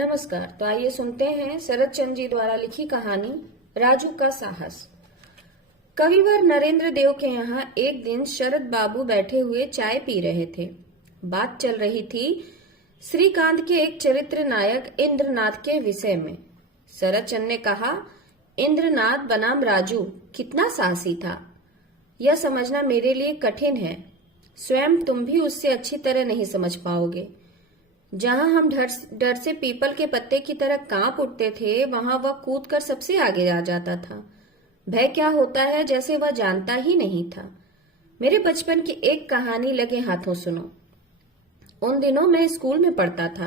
नमस्कार। तो आइए सुनते हैं शरद चंद्र जी द्वारा लिखी कहानी राजू का साहस। कविवर नरेंद्र देव के यहाँ एक दिन शरद बाबू बैठे हुए चाय पी रहे थे। बात चल रही थी श्रीकांत के एक चरित्र नायक इंद्रनाथ के विषय में। शरद चंद्र ने कहा, इंद्रनाथ बनाम राजू कितना साहसी था, यह समझना मेरे लिए कठिन है। स्वयं तुम भी उससे अच्छी तरह नहीं समझ पाओगे। जहां हम डर से पीपल के पत्ते की तरह कांप उठते थे, वहां वह कूदकर सबसे आगे आ जाता था। भय क्या होता है, जैसे वह जानता ही नहीं था। मेरे बचपन की एक कहानी लगे हाथों सुनो। उन दिनों मैं स्कूल में पढ़ता था।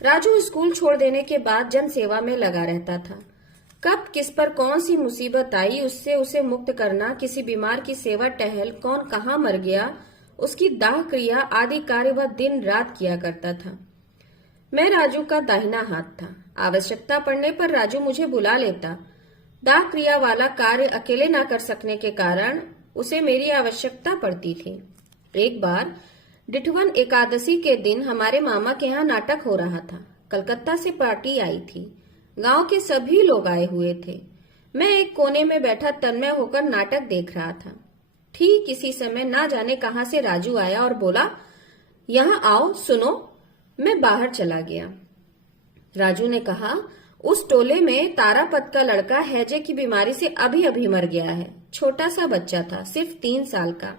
राजू स्कूल छोड़ देने के बाद जन सेवा में लगा रहता था। कब किस पर कौन सी मुसीबत आई, उससे उसे मुक्त करना, किसी बीमार की सेवा टहल, कौन कहाँ मर गया, उसकी दाह क्रिया आदि कार्य वह दिन रात किया करता था। मैं राजू का दाहिना हाथ था। आवश्यकता पड़ने पर राजू मुझे बुला लेता। दाह क्रिया वाला कार्य अकेले ना कर सकने के कारण उसे मेरी आवश्यकता पड़ती थी। एक बार डिठवन एकादशी के दिन हमारे मामा के यहाँ नाटक हो रहा था। कलकत्ता से पार्टी आई थी। गांव के सभी लोग आए हुए थे। मैं एक कोने में बैठा तन्मय होकर नाटक देख रहा था। ठीक इसी समय ना जाने कहां से राजू आया और बोला, यहाँ आओ सुनो। मैं बाहर चला गया। राजू ने कहा, उस टोले में तारापत का लड़का हैजे की बीमारी से अभी अभी मर गया है। छोटा सा बच्चा था, सिर्फ 3 साल का।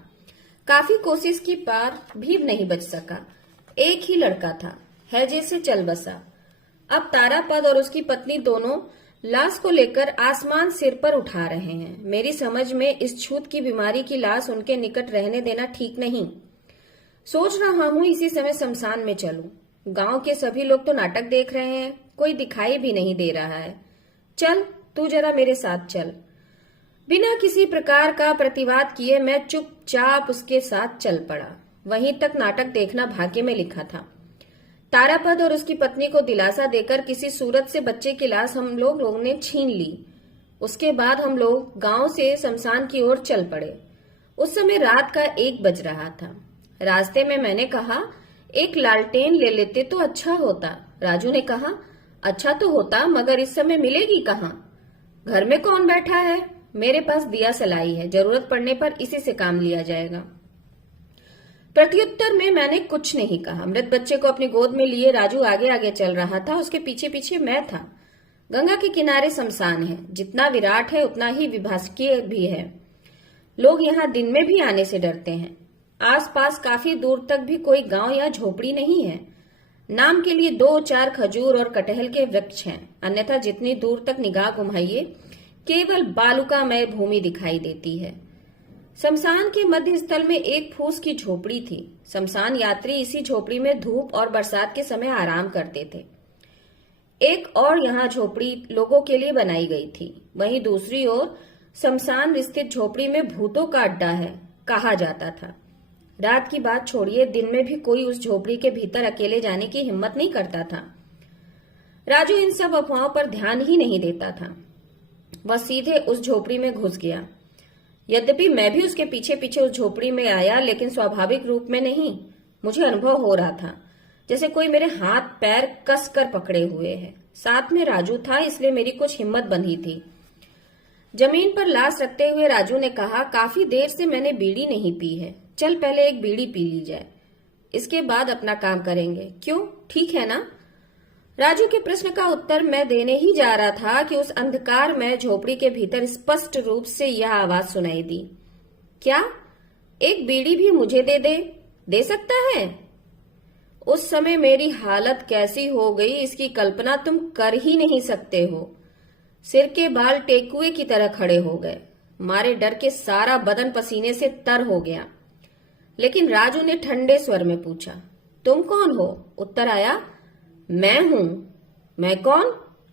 काफी कोशिश की पार भी नहीं बच सका। एक ही लड़का था, हैजे से चल बसा। अब तारापद और उसकी पत्नी दोनों लाश को लेकर आसमान सिर पर उठा रहे हैं। मेरी समझ में इस छूत की बीमारी की लाश उनके निकट रहने देना ठीक नहीं। सोच रहा हूं इसी समय शमशान में चलूं। गांव के सभी लोग तो नाटक देख रहे हैं, कोई दिखाई भी नहीं दे रहा है। चल तू जरा मेरे साथ चल। बिना किसी प्रकार का प्रतिवाद किए मैं चुपचाप उसके साथ चल पड़ा। वहीं तक नाटक देखना भाग्य में लिखा था। तारापद और उसकी पत्नी को दिलासा देकर किसी सूरत से बच्चे की लाश हम लोगों ने छीन ली। उसके बाद हम लोग गांव से शमशान की ओर चल पड़े। उस समय रात का 1 बज रहा था। रास्ते में मैंने कहा, एक लालटेन ले लेते तो अच्छा होता। राजू ने कहा, अच्छा तो होता, मगर इस समय मिलेगी कहाँ? घर में कौन बैठा है? मेरे पास दिया सलाई है, जरूरत पड़ने पर इसी से काम लिया जाएगा। प्रत्युत्तर में मैंने कुछ नहीं कहा। मृत बच्चे को अपनी गोद में लिए राजू आगे आगे चल रहा था। उसके पीछे पीछे मैं था। गंगा के किनारे शमशान है। जितना विराट है उतना ही विभाजकीय भी है। लोग यहाँ दिन में भी आने से डरते हैं। आसपास काफी दूर तक भी कोई गांव या झोपड़ी नहीं है। नाम के लिए 2-4 खजूर और कटहल के वृक्ष हैं। अन्यथा जितनी दूर तक निगाह घुमाइए केवल बालुकामय भूमि दिखाई देती है। शमशान के मध्य स्थल में एक फूस की झोपड़ी थी। शमशान यात्री इसी झोपड़ी में धूप और बरसात के समय आराम करते थे। एक और यहाँ झोपड़ी लोगों के लिए बनाई गई थी। वहीं दूसरी ओर शमशान स्थित झोपड़ी में भूतों का अड्डा है, कहा जाता था। रात की बात छोड़िए, दिन में भी कोई उस झोपड़ी के भीतर अकेले जाने की हिम्मत नहीं करता था। राजू इन सब अफवाहों पर ध्यान ही नहीं देता था। वह सीधे उस झोपड़ी में घुस गया। यद्यपि मैं भी उसके पीछे पीछे उस झोपड़ी में आया, लेकिन स्वाभाविक रूप में नहीं। मुझे अनुभव हो रहा था जैसे कोई मेरे हाथ पैर कस कर पकड़े हुए है। साथ में राजू था, इसलिए मेरी कुछ हिम्मत बंधी थी। जमीन पर लाश रखते हुए राजू ने कहा, काफी देर से मैंने बीड़ी नहीं पी है। चल पहले एक बीड़ी पी ली जाए, इसके बाद अपना काम करेंगे। क्यों, ठीक है ना? राजू के प्रश्न का उत्तर मैं देने ही जा रहा था कि उस अंधकार में झोपड़ी के भीतर स्पष्ट रूप से यह आवाज सुनाई दी, क्या एक बीड़ी भी मुझे दे सकता है? उस समय मेरी हालत कैसी हो गई, इसकी कल्पना तुम कर ही नहीं सकते हो। सिर के बाल टेकुए की तरह खड़े हो गए। मारे डर के सारा बदन पसीने से तर हो गया। लेकिन राजू ने ठंडे स्वर में पूछा, तुम कौन हो? उत्तर आया, मैं हूं। मैं कौन?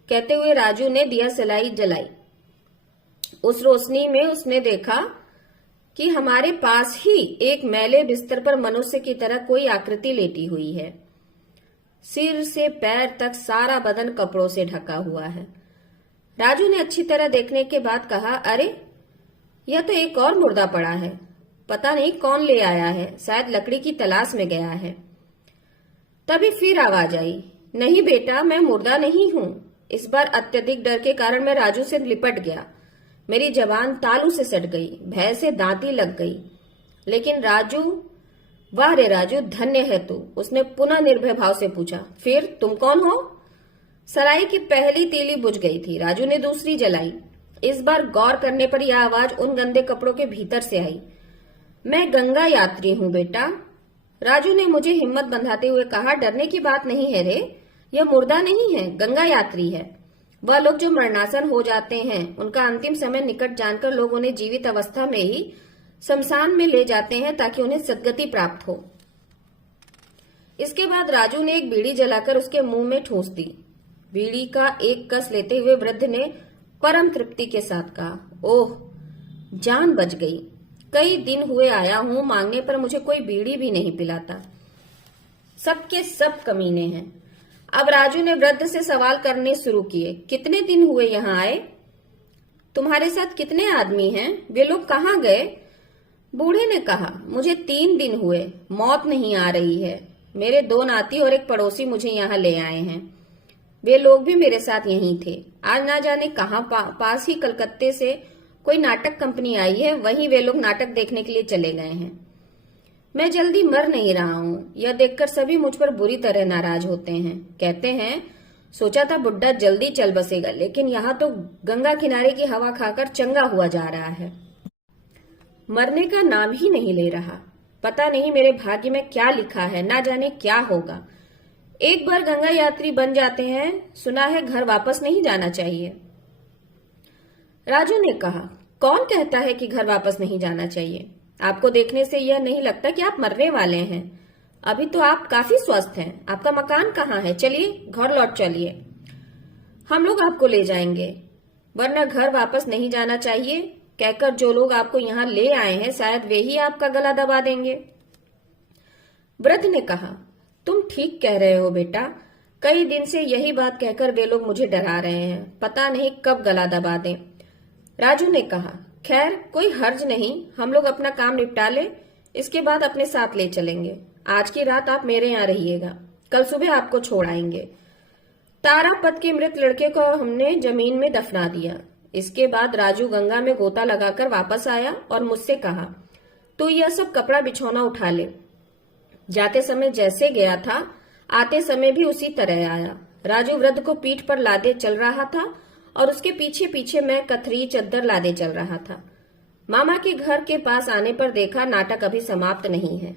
कहते हुए राजू ने दिया सलाई जलाई। उस रोशनी में उसने देखा कि हमारे पास ही एक मैले बिस्तर पर मनुष्य की तरह कोई आकृति लेटी हुई है। सिर से पैर तक सारा बदन कपड़ों से ढका हुआ है। राजू ने अच्छी तरह देखने के बाद कहा, अरे यह तो एक और मुर्दा पड़ा है। पता नहीं कौन ले आया है, शायद लकड़ी की तलाश में गया है। तभी फिर आवाज आई, नहीं बेटा, मैं मुर्दा नहीं हूं। इस बार अत्यधिक डर के कारण मैं राजू से लिपट गया। मेरी जबान तालू से सट गई, भय से दांती लग गई। लेकिन राजू, वाह रे राजू, धन्य है तू। उसने पुनः निर्भय भाव से पूछा, फिर तुम कौन हो? सराय की पहली तीली बुझ गई थी। राजू ने दूसरी जलाई। इस बार गौर करने पर यह आवाज उन गंदे कपड़ों के भीतर से आई। मैं गंगा यात्री हूं बेटा। राजू ने मुझे हिम्मत बंधाते हुए कहा, डरने की बात नहीं है रे, यह मुर्दा नहीं है, गंगा यात्री है। वह लोग जो मरणासन हो जाते हैं, उनका अंतिम समय निकट जानकर लोग उन्हें जीवित अवस्था में ही शमशान में ले जाते हैं ताकि उन्हें सद्गति प्राप्त हो। इसके बाद राजू ने एक बीड़ी जलाकर उसके मुंह में ठूंस दी। बीड़ी का एक कस लेते हुए वृद्ध ने परम तृप्ति के साथ कहा, ओह, जान बच गई। कई दिन हुए आया हूं, मांगने पर मुझे कोई बीड़ी भी नहीं पिलाता। सबके सब कमीने हैं। अब राजू ने वृद्ध से सवाल करने शुरू किए, कितने दिन हुए यहाँ आए? तुम्हारे साथ कितने आदमी हैं? वे लोग कहाँ गए? बूढ़े ने कहा, मुझे 3 दिन हुए, मौत नहीं आ रही है। मेरे 2 नाती और एक पड़ोसी मुझे यहाँ ले आए हैं। वे लोग भी मेरे साथ यहीं थे। आज ना जाने कहाँ पास ही कलकत्ते से कोई नाटक कंपनी आई है, वहीं वे लोग नाटक देखने के लिए चले गए हैं। मैं जल्दी मर नहीं रहा हूँ। यह देखकर सभी मुझ पर बुरी तरह नाराज होते हैं। कहते हैं, सोचा था बुड्ढा जल्दी चल बसेगा, लेकिन यहाँ तो गंगा किनारे की हवा खाकर चंगा हुआ जा रहा है। मरने का नाम ही नहीं ले रहा। पता नहीं मेरे भाग्य में क्या लिखा है, ना जाने क्या होगा। एक बार गंगा यात्री बन जाते हैं, सुना है घर वापस नहीं जाना चाहिए। राजू ने कहा, कौन कहता है कि घर वापस नहीं जाना चाहिए? आपको देखने से यह नहीं लगता कि आप मरने वाले हैं। अभी तो आप काफी स्वस्थ हैं। आपका मकान कहाँ है? चलिए घर लौट चलिए, हम लोग आपको ले जाएंगे। वरना घर वापस नहीं जाना चाहिए कहकर जो लोग आपको यहाँ ले आए हैं, शायद वे ही आपका गला दबा देंगे। वृद्ध ने कहा, तुम ठीक कह रहे हो बेटा। कई दिन से यही बात कहकर वे लोग मुझे डरा रहे हैं। पता नहीं कब गला दबा दें। राजू ने कहा, खैर कोई हर्ज नहीं, हम लोग अपना काम निपटा ले, इसके बाद अपने साथ ले चलेंगे। आज की रात आप मेरे यहाँ रहिएगा, कल सुबह आपको छोड़ आएंगे। तारापत के मृत लड़के को हमने जमीन में दफना दिया। इसके बाद राजू गंगा में गोता लगाकर वापस आया और मुझसे कहा, तो यह सब कपड़ा बिछौना उठा ले। जाते समय जैसे गया था, आते समय भी उसी तरह आया। राजू वृद्ध को पीठ पर लादे चल रहा था और उसके पीछे पीछे मैं कथरी चद्दर लादे चल रहा था। मामा के घर के पास आने पर देखा नाटक अभी समाप्त नहीं है।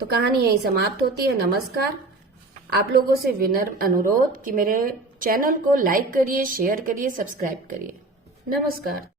तो कहानी यही समाप्त होती है। नमस्कार। आप लोगों से विनम्र अनुरोध कि मेरे चैनल को लाइक करिए, शेयर करिए, सब्सक्राइब करिए। नमस्कार।